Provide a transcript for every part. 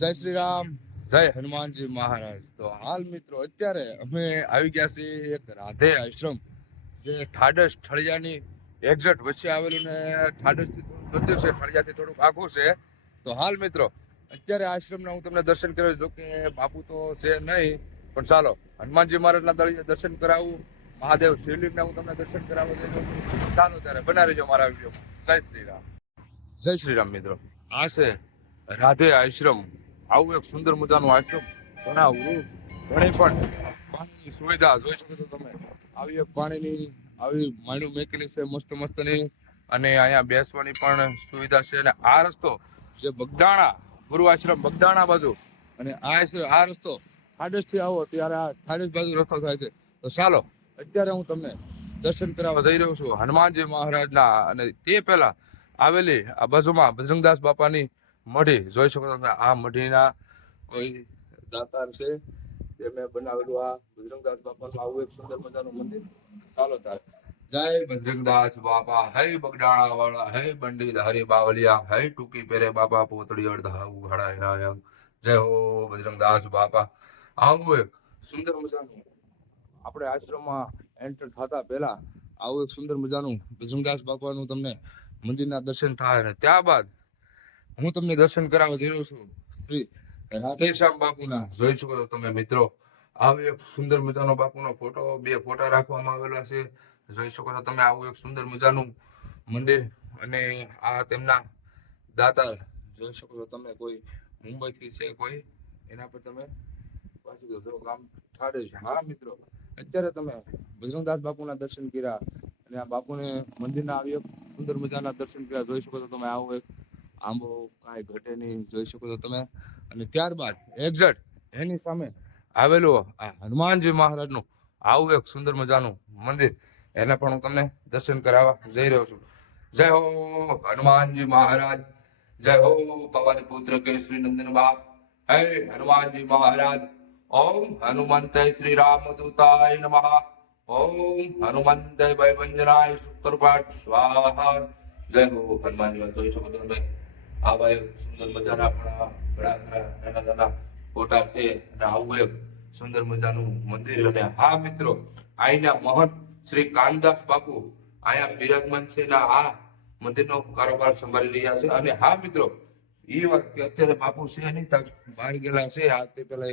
જય શ્રી રામ, જય હનુમાનજી મહારાજ. તો હાલ મિત્રો અત્યારે અમે આવી ગયા છીએ એક રાધે આશ્રમ, જે ઠાડસ ઠળિયાની એક્ઝેક્ટ વચ્ચે આવેલું ને ઠાડસથી થોડુંક નજીક છે, ઠળિયાથી થોડુંક આઘું છે. તો હાલ મિત્રો અત્યારે આશ્રમના હું તમને દર્શન કરાવું, જો કે બાપુ તો છે નહીં, પણ ચાલો હનુમાનજી મહારાજના દર્શન કરાવું, મહાદેવ શિવલિંગના હું તમને દર્શન કરાવવા જઈ છું. ચાલો ત્યારે બના રહેજો મારા વિડીયો. જય શ્રી રામ. જય શ્રી રામ મિત્રો. આ છે રાધે આશ્રમ. આવું એક સુંદર મજાનું આશ્રમ, ઘણા વૃક્ષ, ઘણી પણ પાણીની સુવિધા જોઈ શકો છો તમે. આવી એક પાણીની આવી માંડું મેકેલી છે મસ્ત મસ્તની, અને અહીંયા બેસવાની પણ સુવિધા છે. અને આ રસ્તો જે બગદાણા ગુરુ આશ્રમ બગદાણા બાજુ, અને આ રસ્તો ઠાડસથી આવો ત્યારે આ ઠાડસ બાજુ રસ્તો થાય છે. તો ચાલો અત્યારે હું તમને દર્શન કરાવવા જઈ રહ્યો છું હનુમાનજી મહારાજના. અને તે પહેલા આવેલી આ બાજુમાં બજરંગદાસ બાપાની મઢી જોઈ શકો તમે. આ મઢીના કોઈ દાતાર છે, તેમને બનાવેલું આ બજરંગદાસ બાપાનું આવું એક સુંદર મજાનું મંદિર. ચાલો તારે જય બજરંગદાસ બાપા, હે બગડાણા વાળા, હે પંડિત હરિ બાવલિયા, હે ટૂંકી પેરે બાપા પોતળી અડધાવું હડાય. જય હો બજરંગદાસ બાપા. આવું એક સુંદર મજાનું આપણે આશ્રમમાં એન્ટર થતા પહેલા આવું એક સુંદર મજાનું બજરંગદાસ બાપાનું તમને મંદિરના દર્શન થાય. અને ત્યારબાદ હું તમને દર્શન કરાવવા જઈ રહ્યો છું શ્રી રાધેશ્યામ બાપુના. જોઈ શકો છો તમે મિત્રો, આવું એક સુંદર મજાનો બાપુનો ફોટો, બે ફોટા રાખવામાં આવેલા છે. જોઈ શકો છો તમે આવું એક સુંદર મજાનું મંદિર. અને આ તેમના દાતા જોઈ શકો છો તમે, કોઈ મુંબઈથી છે, કોઈ એના પર તમે પાછી ગામ ઠાડે છે. હા મિત્રો અત્યારે તમે બજરંગદાસ બાપુના દર્શન કર્યા, અને આ બાપુને મંદિરના આવી એક સુંદર મજાના દર્શન કર્યા. જોઈ શકો છો તમે આવું એક આંબો કાંઈ ઘટે નહીં, જોઈ શકો છો તમે. અને ત્યારબાદ એક્ઝેક્ટ એની સામે આવેલું આ હનુમાનજી મહારાજનું આવું એક સુંદર મજાનું મંદિર, એને પણ હું તમને દર્શન કરાવવા જઈ રહ્યો છું. જય હો હનુમાનજી મહારાજ, જય હો પવન પુત્ર કેસરી નંદન બાપ, હે હનુમાનજી મહારાજ. ઓમ હનુમંતય શ્રી રામદૂતાય નમઃ. ઓમ હનુમંતય ભયભંજનાય શુક્રપાઠ સ્વાહા. જય હો હનુમાનજી. જોઈ શકો તમે આવા એક સુંદર મજાના ઘણા નાના નાના ફોટા છે, અને આવું એક સુંદર મજાનું મંદિર. અને હા મિત્રો અહીંના મહંત શ્રી કાનદાસ બાપુ અહીંયા બિરાજમાન છે, ને આ મંદિરનો કારોબાર સંભાળી રહ્યા છે. અને હા મિત્રો એ વાત કે અત્યારે બાપુ છે નહીં, તક બહાર ગયેલા છે. આ તે પેલા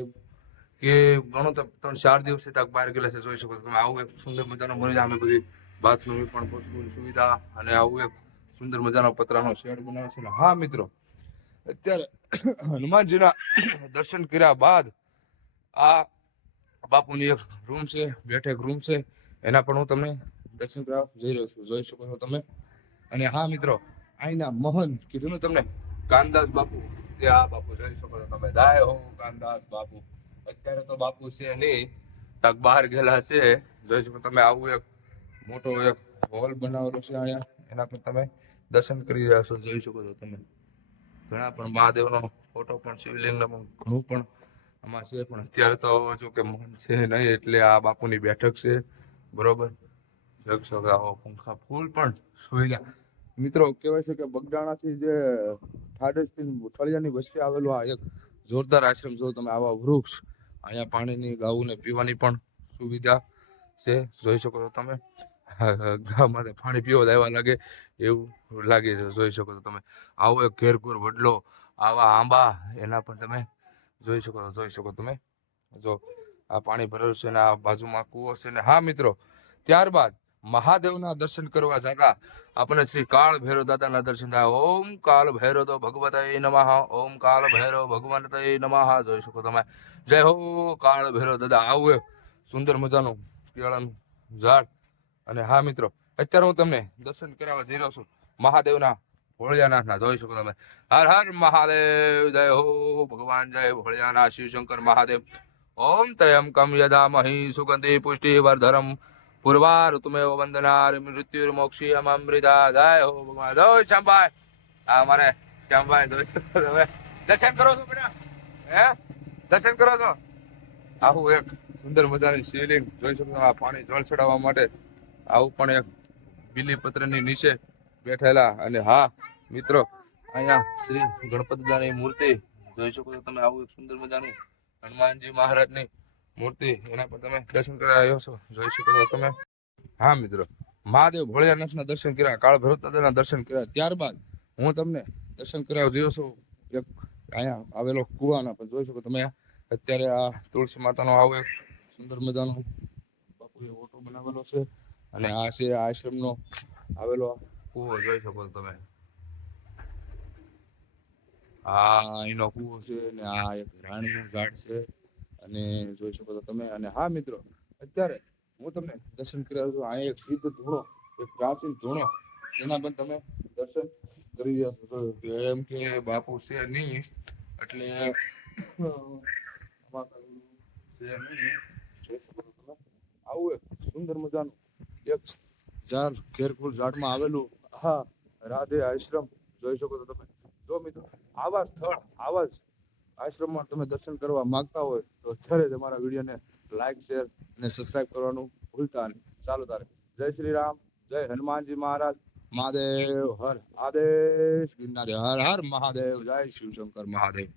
કે ઘણો તો 3-4 દિવસથી તક બહાર ગયેલા છે. જોઈ શકો તમે આવું એક સુંદર મજાનો મંદિર. અમે બધી બાથરૂમની પણ ભરપૂર સુવિધા, અને આવું એક સુંદર મજાનો પતરાનો શેડ બનાવે છે. હા મિત્રો અત્યારે હનુમાનજીના દર્શન કર્યા બાદ આ બાપુની એક રૂમ છે, બેઠક રૂમ છે, એના પણ હું તમને દર્શન કરાવવા જઈ રહ્યો છું. જોઈ શકો છો તમે. અને હા મિત્રો અહીંના મહંત કીધું ને તમને કાનદાસ બાપુ, તે આ બાપુ જોઈ શકો છો તમે. દાય હો કાનદાસ બાપુ. અત્યારે તો બાપુ છે નહીં, તક બહાર ગયેલા છે. જોઈ શકો તમે આવું એક મોટો એક હોલ બનાવેલો છે અહીંયા, એના પર તમે દર્શન કરી રહ્યા છો. જોઈ શકો છો તમે ઘણા પણ મહાદેવનો ફોટો પણ, શિવલિંગનો પણ ઘણું પણ આમાં છે. પણ અત્યારે તો જો કે મન છે નહીં, એટલે આ બાપુની બેઠક છે બરોબર. આવો પંખા ફૂલ પણ સુવિધા. મિત્રો કહેવાય છે કે બગદાણાથી જે ઠાડસથી ઠળિયાની વચ્ચે આવેલું આ એક જોરદાર આશ્રમ. જો તમે આવા વૃક્ષ, અહીંયા પાણીની ગાઉને પીવાની પણ સુવિધા છે. જોઈ શકો છો તમે ગામમાં પાણી પીવા દેવા લાગે એવું લાગે છે. જોઈ શકો છો તમે આવો એક ઘેરઘોર વડલો, આવા આંબા, એના પર તમે જોઈ શકો તમે. જો આ પાણી ભરેલું છે, ને આ બાજુમાં કૂવો છે. ને હા મિત્રો ત્યારબાદ મહાદેવના દર્શન કરવા જતા આપણે શ્રી કાળ ભૈરવ દાદાના દર્શન થાય. ઓમ કાલ ભૈરવ તો ભગવતય નમઃ. ઓમ કાલ ભૈરવ ભગવંતય નમઃ. જોઈ શકો તમે. જય હો કાળ ભૈરવ દાદા. આવું એક સુંદર મજાનું કેળાનું ઝાડ. અને હા મિત્રો અત્યારે હું તમને દર્શન કરાવવા જઈ રહ્યો છું મહાદેવના ભોળિયાનાથના. જોઈ શકો તમે. હર હર મહાદેવ. જય હો ભગવાન, જય ભોળિયાનાથ શિવશંકર મહાદેવ. ઓમ ત્રયંકમ યદામહી સુગંધિ પુષ્ટિ વર્ધરમ પૂર્વા ઋતુમેવ વંદનાર મૃત્યુર્મોક્ષીયમ અમૃતા. જય હો ભગવાન. જય શ્યામભાઈ. હા અમારે શ્યામભાઈ જોઈ શકો તમે. દર્શન કરો છો બેટા? હે દર્શન કરો છો? આવું એક સુંદર મજાની શિવલિંગ જોઈ શકો. આ પાણી જળ ચડાવવા માટે આવું પણ એક બીલીપત્રની નીચે બેઠેલા. અને હા મિત્રો અહીંયા શ્રી ગણપતિ દાદાની મૂર્તિ જોઈ શકો છો તમે આવું એક સુંદર મજાનું હનુમાનજી મહારાજની મૂર્તિ એના પર તમે દર્શન કરવા આવ્યો છો, જોઈ શકો છો તમે. હા મિત્રો, મહાદેવ ભોળિયાનાથના દર્શન કર્યા, કાળ ભૈરવ દાદાના દર્શન કર્યા, ત્યારબાદ હું તમને દર્શન કરાવવા રહ્યો છું એક અહીંયા આવેલો કુવાના પણ. જોઈ શકો તમે અત્યારે આ તુલસી માતાનો આવો એક સુંદર મજાનો બાપુએ ઓટો બનાવેલો છે, અને આ છે આશ્રમનો આવેલો કુવો. જોઈ શકો છો તમે, આ એનો કુવો છે ને આ એક રાણીનું ઝાડ છે, અને જોઈ શકો છો તમે. અને હા મિત્રો, અત્યારે હું તમને દર્શન કરાવું છું. અહીંયા એક સિદ્ધ ધૂણો, એક પ્રાચીન ધૂણો, એના પણ તમે દર્શન કરી રહ્યા છો. એમ કે બાપુ છે નહીં એટલે જોઈ શકો છો તમે આવું એક સુંદર મજાનું એક ઝાડ કેરફુલ ઝાડમાં આવેલું હા રાધે આશ્રમ જોઈ શકો છો તમે. જો મિત્રો આવા સ્થળ આવા જ આશ્રમમાં તમે દર્શન કરવા માંગતા હોય તો અત્યારે જ અમારા વિડીયોને લાઈક શેર અને સબસ્ક્રાઇબ કરવાનું ભૂલતા નહીં. ચાલો તારે જય શ્રી રામ, જય હનુમાનજી મહારાજ, મહાદેવ હર આદેશ ગિરનારી, હર હર મહાદેવ, જય શિવશંકર મહાદેવ.